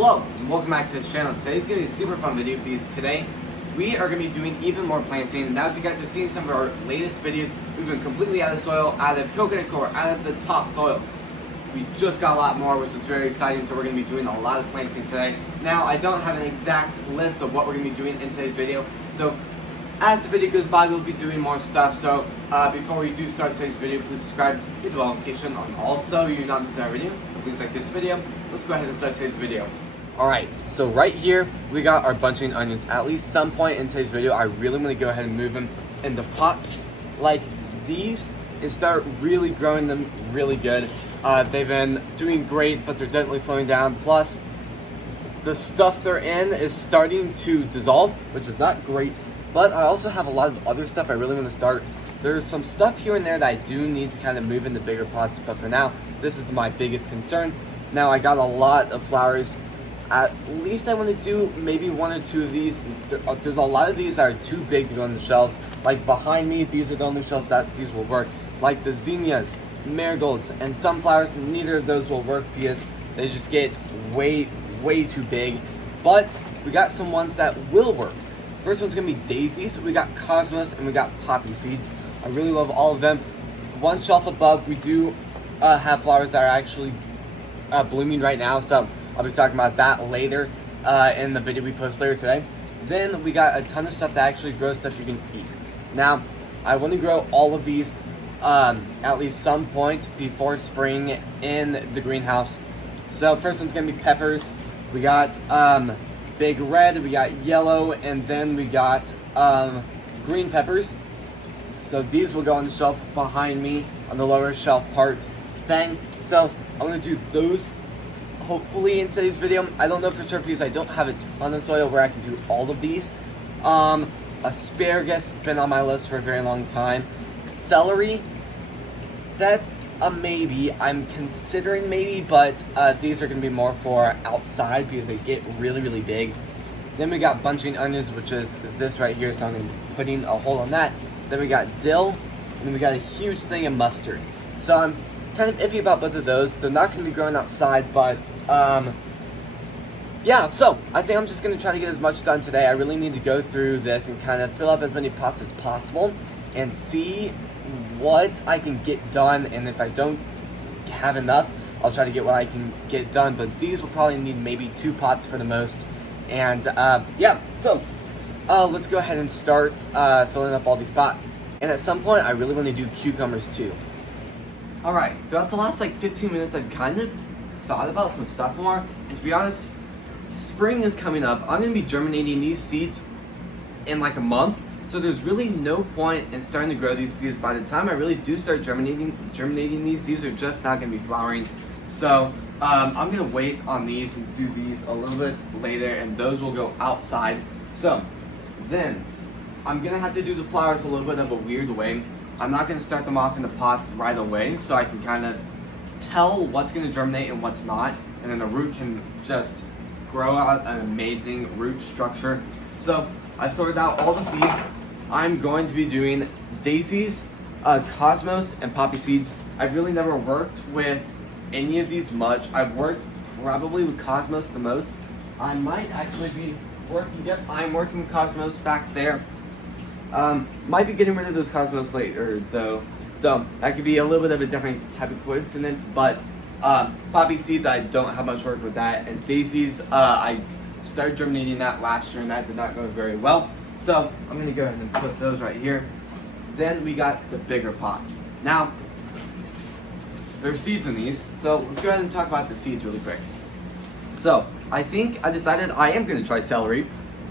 Hello, and welcome back to this channel. Today's going to be a super fun video because today we are going to be doing even more planting. Now if you guys have seen some of our latest videos, we've been completely out of soil, out of coconut coir, out of the top soil. We just got a lot more, which is very exciting, so we're going to be doing a lot of planting today. Now I don't have an exact list of what we're going to be doing in today's video, so as the video goes by, we'll be doing more stuff. So before we do start today's video, please subscribe, hit the bell notification on also you're not missing our video. Please like this video. Let's go ahead and start today's video. Alright, so right here we got our bunching onions. At least some point in today's video, I really want to go ahead and move them into pots like these and start really growing them really good. They've been doing great, but they're definitely slowing down. Plus, the stuff they're in is starting to dissolve, which is not great. But I also have a lot of other stuff I really want to start. There's some stuff here and there that I do need to kind of move into bigger pots, but for now, this is my biggest concern. Now I got a lot of flowers. At least I want to do maybe one or two of these. There's a lot of these that are too big to go on the shelves. Like behind me, these are the only shelves that these will work. Like the zinnias, marigolds, and sunflowers, neither of those will work because they just get way too big. But we got some ones that will work. First one's gonna be daisies. We got cosmos and we got poppy seeds. I really love all of them. One shelf above, we do have flowers that are actually blooming right now, so I'll be talking about that later in the video we post later today. Then we got a ton of stuff that actually grows stuff you can eat. Now, I want to grow all of these at least some point before spring in the greenhouse. So first one's gonna be peppers. We got big red, we got yellow, and then we got green peppers. So these will go on the shelf behind me on the lower shelf part thing. So I'm gonna do those hopefully in today's video. I don't know for sure because I don't have a ton of soil where I can do all of these. Asparagus has been on my list for a very long time. Celery, that's a maybe. I'm considering maybe, but these are going to be more for outside because they get really big. Then we got bunching onions, which is this right here, so I'm going to be putting a hole on that. Then we got dill, and then we got a huge thing of mustard. So I'm kind of iffy about both of those. They're not going to be growing outside, but yeah, so I think I'm just going to try to get as much done today. I really need to go through this and kind of fill up as many pots as possible and see what I can get done, and if I don't have enough, I'll try to get what I can get done, but these will probably need maybe 2 pots for the most. And yeah, so let's go ahead and start filling up all these pots. And at some point I really want to do cucumbers too. Alright, throughout the last like 15 minutes I've kind of thought about some stuff more, and to be honest, spring is coming up. I'm going to be germinating these seeds in like a month. So there's really no point in starting to grow these because by the time I really do start germinating these are just not going to be flowering. So I'm going to wait on these and do these a little bit later, and those will go outside. So then I'm going to have to do the flowers a little bit of a weird way. I'm not going to start them off in the pots right away, so I can kind of tell what's going to germinate and what's not, and then the root can just grow out an amazing root structure. So I've sorted out all the seeds. I'm going to be doing daisies, cosmos, and poppy seeds. I've really never worked with any of these much. I've worked probably with cosmos the most. I might actually be working, yep, I'm working with cosmos back there. Might be getting rid of those cosmos later though. So that could be a little bit of a different type of coincidence, but poppy seeds, I don't have much work with that. And daisies, I started germinating that last year and that did not go very well. So I'm going to go ahead and put those right here. Then we got the bigger pots. Now, there's seeds in these, so let's go ahead and talk about the seeds really quick. So I think I decided I am going to try celery.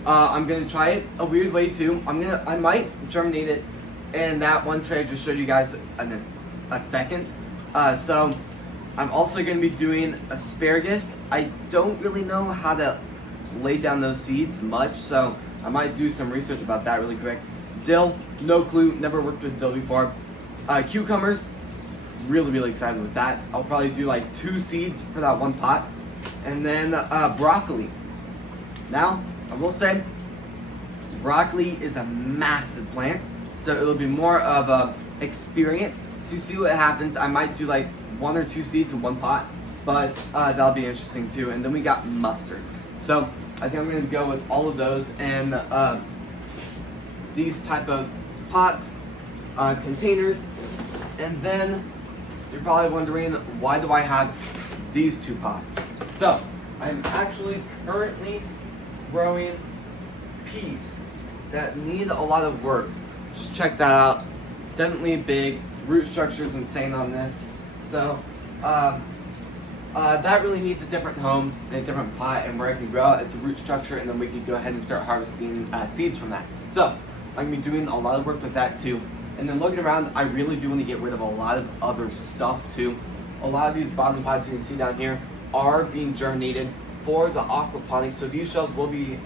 I'm going to try it a weird way too. I might germinate it in that one tray I just showed you guys in a second. So I'm also going to be doing asparagus. I don't really know how to lay down those seeds much, so I might do some research about that really quick. Dill, no clue, never worked with dill before. Cucumbers, really excited with that. I'll probably do like 2 seeds for that one pot. And then broccoli. Now, I will say, broccoli is a massive plant, so it'll be more of a experience to see what happens. I might do like 1 or 2 seeds in one pot, but that'll be interesting too. And then we got mustard. So I think I'm going to go with all of those in these type of pots, containers. And then you're probably wondering, why do I have these two pots? So I'm actually currently growing peas that need a lot of work. Just check that out. Definitely big. Root structure is insane on this. So that really needs a different home and a different pot, and where I can grow it, it's a root structure, and then we can go ahead and start harvesting seeds from that. So I'm going to be doing a lot of work with that too. And then looking around, I really do want to get rid of a lot of other stuff too. A lot of these bottom pots you can see down here are being germinated for the aquaponics. So these shells will be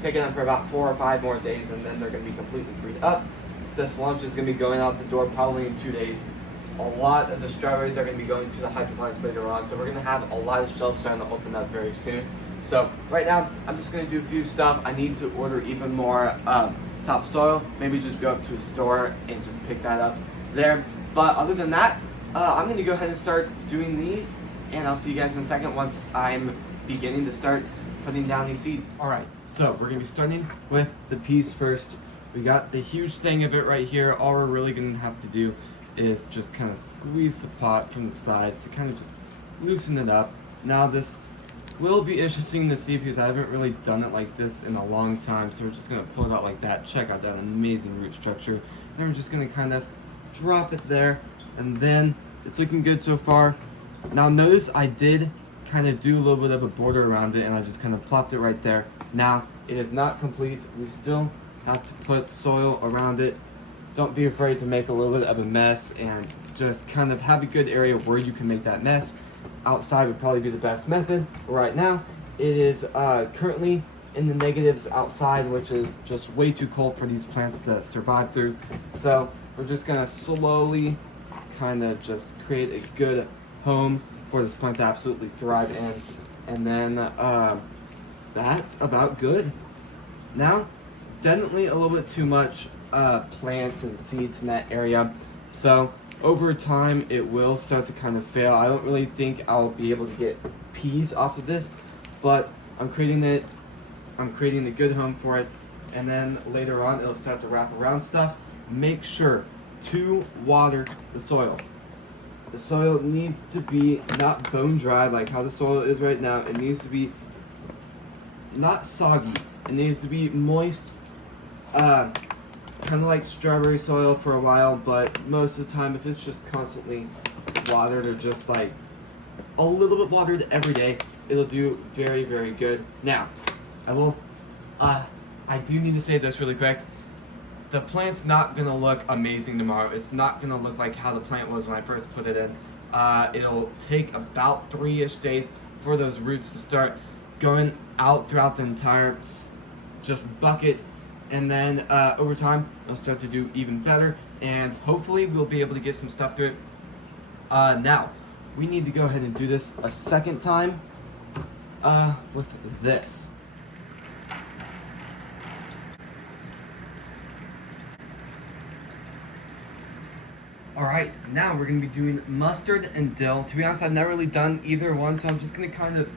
taken up for about 4 or 5 more days, and then they're going to be completely freed up. This lunch is going to be going out the door probably in 2 days. A lot of the strawberries are going to be going to the hydroponics later on, so we're going to have a lot of shelves starting to open up very soon. So right now, I'm just going to do a few stuff. I need to order even more topsoil. Maybe just go up to a store and just pick that up there. But other than that, I'm going to go ahead and start doing these, and I'll see you guys in a second once I'm beginning to start putting down these seeds. Alright, so we're going to be starting with the peas first. We got the huge thing of it right here. All we're really going to have to do is just kind of squeeze the pot from the sides to kind of just loosen it up. Now this will be interesting to see because I haven't really done it like this in a long time, so we're just going to pull it out like that. Check out that amazing root structure. Then we're just going to kind of drop it there, and then it's looking good so far. Now notice I did kind of do a little bit of a border around it, and I just kind of plopped it right there. Now it is not complete. We still have to put soil around it. Don't be afraid to make a little bit of a mess, and just kind of have a good area where you can make that mess. Outside would probably be the best method. Right now it is currently in the negatives outside, which is just way too cold for these plants to survive through. So we're just gonna slowly kind of just create a good home for this plant to absolutely thrive in. And then that's about good. Now, definitely a little bit too much plants and seeds in that area. So over time, it will start to kind of fail. I don't really think I'll be able to get peas off of this, but I'm creating a good home for it. And then later on, it'll start to wrap around stuff. Make sure to water the soil. The soil needs to be not bone dry like how the soil is right now. It needs to be not soggy. It needs to be moist, kind of like strawberry soil for a while, but most of the time if it's just constantly watered or just like a little bit watered every day, it'll do very, very good. Now, I do need to say this really quick. The plant's not gonna look amazing tomorrow. It's not gonna look like how the plant was when I first put it in. It'll take about 3-ish days for those roots to start going out throughout the entire just bucket, and then over time it'll start to do even better, and hopefully we'll be able to get some stuff to it. Now we need to go ahead and do this a second time with this. Alright, now we're going to be doing mustard and dill. To be honest, I've never really done either one, so I'm just going to kind of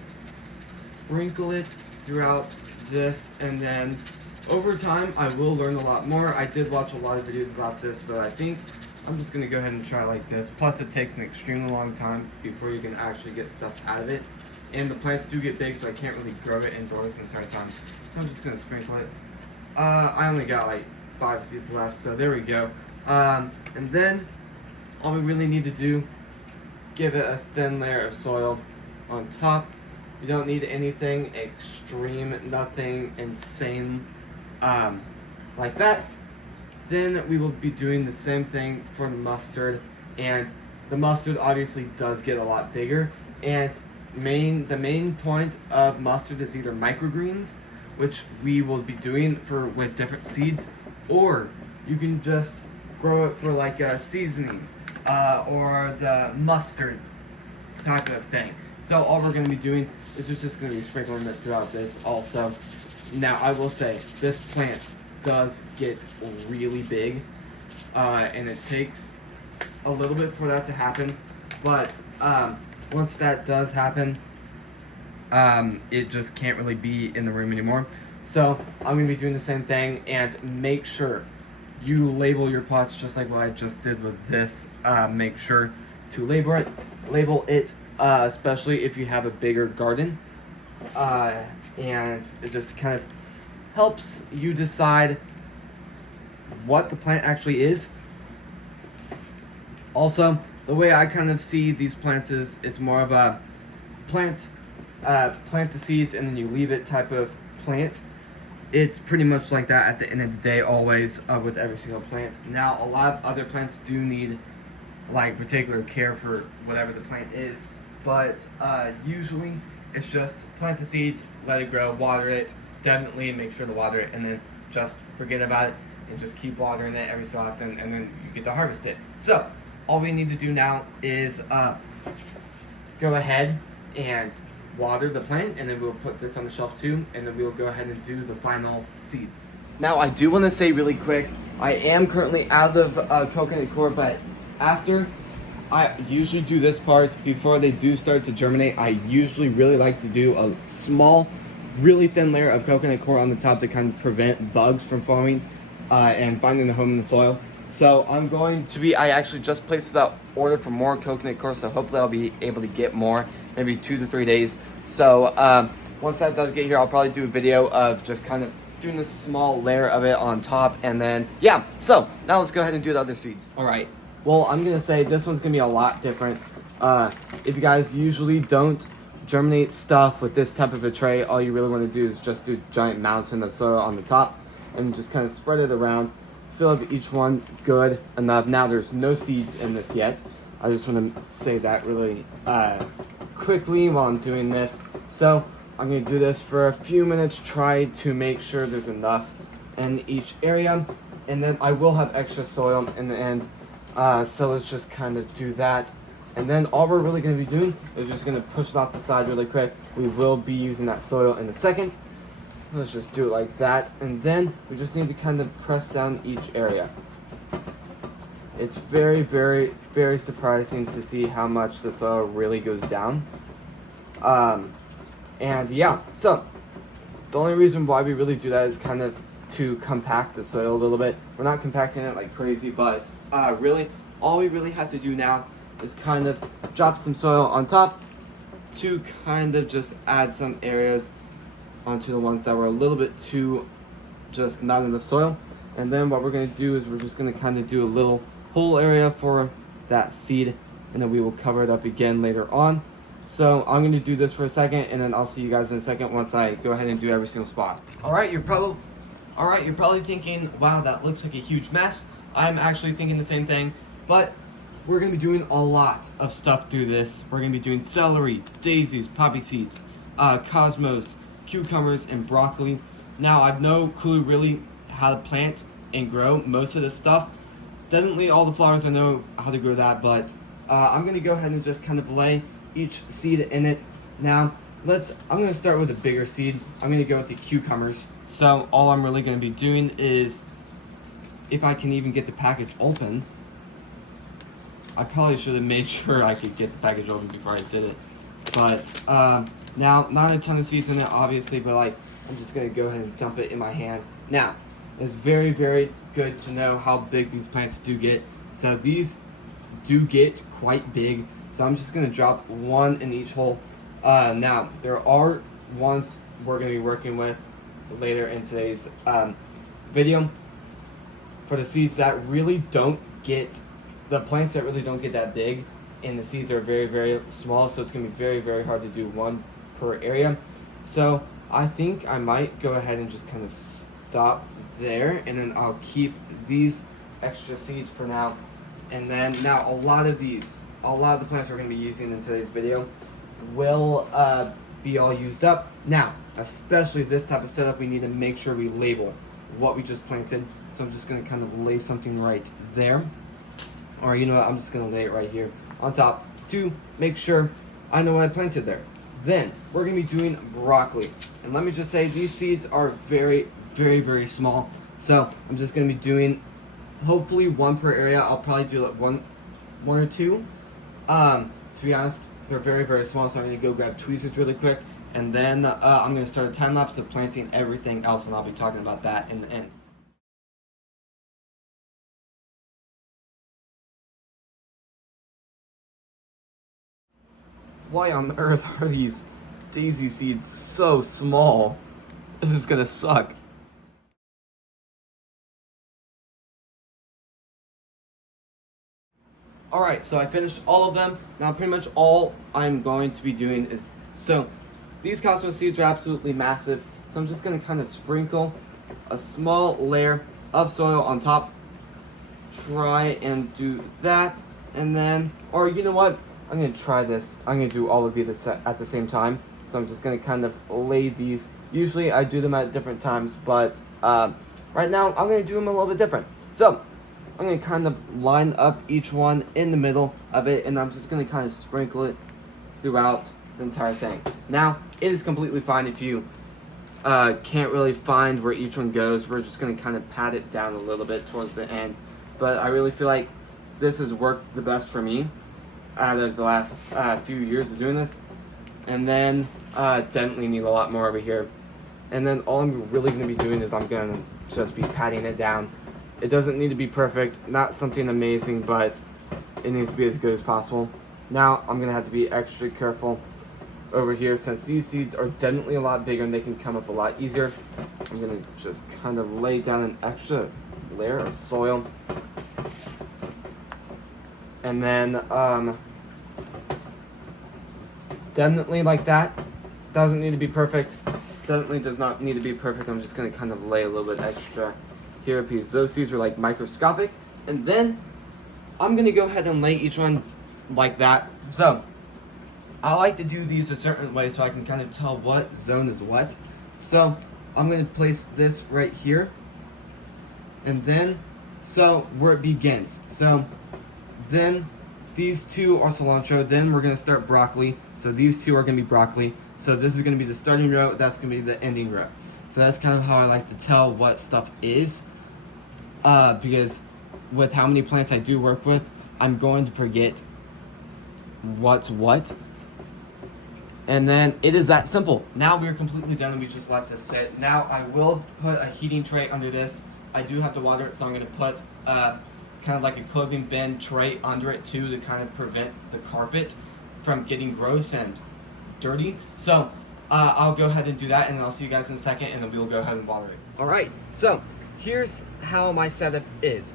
sprinkle it throughout this, and then over time I will learn a lot more. I did watch a lot of videos about this, but I think I'm just going to go ahead and try it like this. Plus it takes an extremely long time before you can actually get stuff out of it. And the plants do get big, so I can't really grow it indoors the entire time. So I'm just going to sprinkle it. I only got like 5 seeds left, so there we go. And then all we really need to do, give it a thin layer of soil on top. You don't need anything extreme, nothing insane like that. Then we will be doing the same thing for the mustard, and the mustard obviously does get a lot bigger, and the main point of mustard is either microgreens, which we will be doing with different seeds, or you can just grow it for like a seasoning or the mustard type of thing. So all we're going to be doing is we're just going to be sprinkling it throughout this also. Now I will say this plant does get really big, and it takes a little bit for that to happen, but once that does happen, it just can't really be in the room anymore. So I'm going to be doing the same thing, and make sure you label your pots just like what I just did with this. Make sure to label it, especially if you have a bigger garden. And it just kind of helps you decide what the plant actually is. Also, the way I kind of see these plants is it's more of a plant the seeds and then you leave it type of plant. It's pretty much like that at the end of the day, always, with every single plant. Now, a lot of other plants do need like particular care for whatever the plant is, but usually it's just plant the seeds, let it grow, water it, definitely make sure to water it, and then just forget about it and just keep watering it every so often, and then you get to harvest it. So all we need to do now is go ahead and water the plant, and then we'll put this on the shelf too, and then we'll go ahead and do the final seeds. Now, I do want to say really quick, I am currently out of coconut coir, but after I usually do this part before they do start to germinate, I usually really like to do a small, really thin layer of coconut coir on the top to kind of prevent bugs from forming and finding a home in the soil. So I'm going to be, I actually just placed that order for more coconut coir, so hopefully I'll be able to get more, maybe 2 to 3 days. So once that does get here, I'll probably do a video of just kind of doing a small layer of it on top, and then, yeah. So now let's go ahead and do the other seeds. All right. Well, I'm going to say this one's going to be a lot different. If you guys usually don't germinate stuff with this type of a tray, all you really want to do is just do a giant mountain of soil on the top and just kind of spread it around. Fill up each one good enough. Now, there's no seeds in this yet. I just want to say that really quickly while I'm doing this. So I'm going to do this for a few minutes, try to make sure there's enough in each area, and then I will have extra soil in the end. So let's just kind of do that. And then all we're really going to be doing is just going to push it off the side really quick. We will be using that soil in a second. Let's just do it like that. And then we just need to kind of press down each area. It's very, very, very surprising to see how much the soil really goes down. And yeah, so the only reason why we really do that is kind of to compact the soil a little bit. We're not compacting it like crazy, but really, all we really have to do now is kind of drop some soil on top to kind of just add some areas onto the ones that were a little bit too just not enough soil. And then what we're going to do is we're just going to kind of do a little hole area for that seed, and then we will cover it up again later on. So I'm going to do this for a second, and then I'll see you guys in a second once I go ahead and do every single spot. Alright, you're probably thinking, wow, that looks like a huge mess. I'm actually thinking the same thing, but we're going to be doing a lot of stuff through this. We're going to be doing celery, daisies, poppy seeds, cosmos, cucumbers, and broccoli. Now, I've no clue really how to plant and grow most of this stuff. Definitely all the flowers, I know how to grow that, but I'm going to go ahead and just kind of lay each seed in it. Now, I'm going to start with a bigger seed. I'm going to go with the cucumbers. So all I'm really going to be doing is, if I can even get the package open, I probably should have made sure I could get the package open before I did it. But now, not a ton of seeds in it, obviously, but like, I'm just going to go ahead and dump it in my hand. Now, it's very, very good to know how big these plants do get. So these do get quite big. So I'm just going to drop one in each hole. Now, there are ones we're going to be working with later in today's video for the seeds that really don't get, the plants that really don't get that big, and the seeds are very, very small, so it's going to be very, very hard to do one per area. So I think I might go ahead and just kind of stop there, and then I'll keep these extra seeds for now. And then now a lot of the plants we're going to be using in today's video will be all used up. Now, especially this type of setup, we need to make sure we label what we just planted. So I'm just going to kind of lay something right there. Or you know what, I'm just going to lay it right here on top to make sure I know what I planted there. Then we're going to be doing broccoli. And let me just say, these seeds are very, very, very small. So I'm just going to be doing hopefully one per area. I'll probably do like one or two. To be honest, they're very, very small, so I'm going to go grab tweezers really quick, and then I'm going to start a time lapse of planting everything else, and I'll be talking about that in the end. Why on earth are these daisy seeds so small? This is gonna suck. Alright, so I finished all of them. Now pretty much all I'm going to be doing is, so these cosmos seeds are absolutely massive, so I'm just gonna kind of sprinkle a small layer of soil on top. Try and do that, and then, or you know what, I'm gonna try this. I'm gonna do all of these at the same time, so I'm just gonna kind of lay these. Usually I do them at different times, but right now I'm gonna do them a little bit different. So I'm going to kind of line up each one in the middle of it, and I'm just going to kind of sprinkle it throughout the entire thing. Now, it is completely fine if you can't really find where each one goes. We're just going to kind of pat it down a little bit towards the end. But I really feel like this has worked the best for me out of the last few years of doing this. And then definitely need a lot more over here. And then all I'm really going to be doing is I'm going to just be patting it down. It doesn't need to be perfect, not something amazing, but it needs to be as good as possible. Now, I'm going to have to be extra careful over here since these seeds are definitely a lot bigger and they can come up a lot easier. I'm going to just kind of lay down an extra layer of soil. And then, definitely like that. Doesn't need to be perfect. Definitely does not need to be perfect. I'm just going to kind of lay a little bit extra here because those seeds are like microscopic. And then I'm going to go ahead and lay each one like that. So I like to do these a certain way so I can kind of tell what zone is what. So I'm going to place this right here. And then, so where it begins. So then these two are cilantro. Then we're going to start broccoli. So these two are going to be broccoli. So this is going to be the starting row. That's going to be the ending row. So that's kind of how I like to tell what stuff is. Because with how many plants I do work with, I'm going to forget what's what. And then it is that simple. Now we're completely done and we just let this sit. Now I will put a heating tray under this. I do have to water it, so I'm going to put kind of like a clothing bin tray under it too to kind of prevent the carpet from getting gross and dirty. So I'll go ahead and do that, and I'll see you guys in a second, and then we'll go ahead and water it. Alright, so here's how my setup is.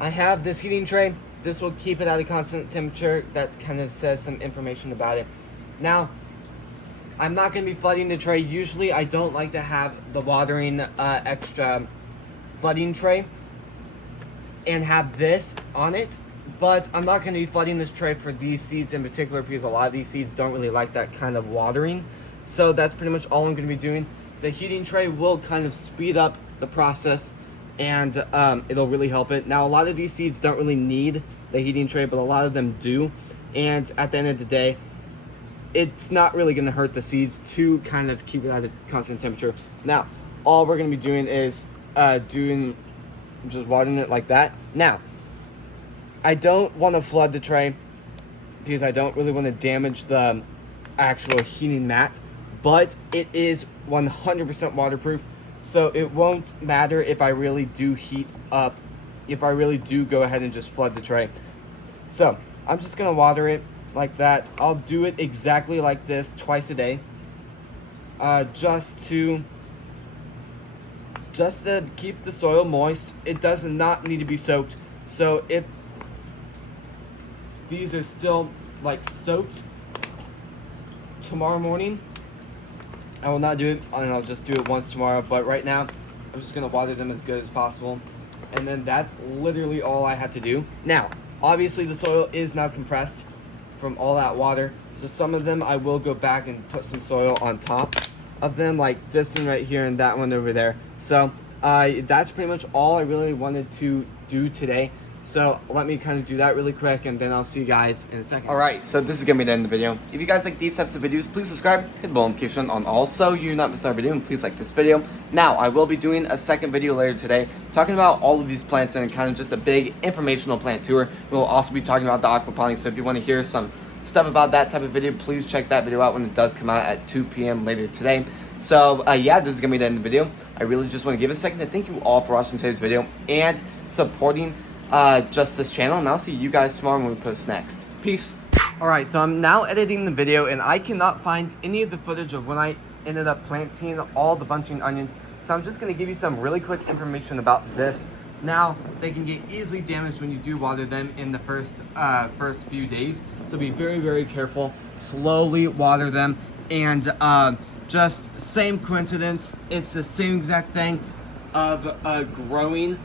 I have this heating tray. This will keep it at a constant temperature. That kind of says some information about it. Now, I'm not going to be flooding the tray. Usually I don't like to have the watering extra flooding tray and have this on it. But I'm not going to be flooding this tray for these seeds in particular because a lot of these seeds don't really like that kind of watering. So that's pretty much all I'm going to be doing. The heating tray will kind of speed up the process, and it'll really help it. Now, a lot of these seeds don't really need the heating tray, but a lot of them do. And at the end of the day, it's not really going to hurt the seeds to kind of keep it at a constant temperature. So now, all we're going to be doing is just watering it like that. Now, I don't want to flood the tray because I don't really want to damage the actual heating mat, but it is 100% waterproof, so it won't matter if I really do heat up, if I really do go ahead and just flood the tray. So I'm just going to water it like that. I'll do it exactly like this twice a day, just to keep the soil moist. It does not need to be soaked, so if these are still like soaked tomorrow morning, I will not do it, and I'll just do it once tomorrow. But right now, I'm just gonna water them as good as possible, and then that's literally all I had to do. Now, obviously, the soil is now compressed from all that water, so some of them I will go back and put some soil on top of them, like this one right here and that one over there. So that's pretty much all I really wanted to do today. So let me kind of do that really quick, and then I'll see you guys in a second. Alright, so this is going to be the end of the video. If you guys like these types of videos, please subscribe, hit the bell notification on all so you do not miss our video, and please like this video. Now, I will be doing a second video later today, talking about all of these plants and kind of just a big informational plant tour. We'll also be talking about the aquaponics, so if you want to hear some stuff about that type of video, please check that video out when it does come out at 2 p.m. later today. So yeah, this is gonna be the end of the video. I really just want to give a second to thank you all for watching today's video and supporting just this channel, and I'll see you guys tomorrow when we post next. Peace. Alright, so I'm now editing the video, and I cannot find any of the footage of when I ended up planting all the bunching onions, so I'm just going to give you some really quick information about this. Now, they can get easily damaged when you do water them in the first few days, so be very, very careful. Slowly water them, and just same coincidence, it's the same exact thing of growing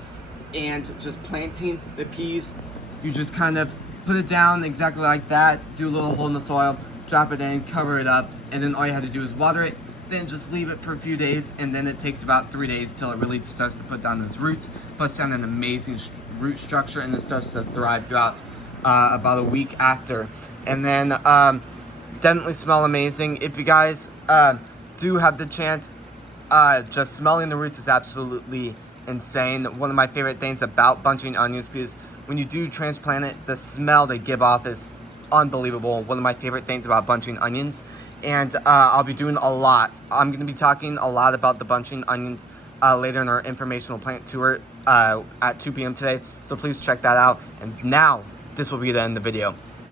and just planting the peas. You just kind of put it down exactly like that, do a little hole in the soil, drop it in, cover it up, and then all you have to do is water it, then just leave it for a few days, and then it takes about 3 days till it really starts to put down those roots, puts down an amazing root structure, and it starts to thrive throughout about a week after. And then definitely smell amazing. If you guys do have the chance, just smelling the roots is absolutely insane. One of my favorite things about bunching onions, because when you do transplant it, the smell they give off is unbelievable. One of my favorite things about bunching onions. And I'll be doing a lot. I'm going to be talking a lot about the bunching onions later in our informational plant tour at 2 p.m. today. So please check that out. And now, this will be the end of the video.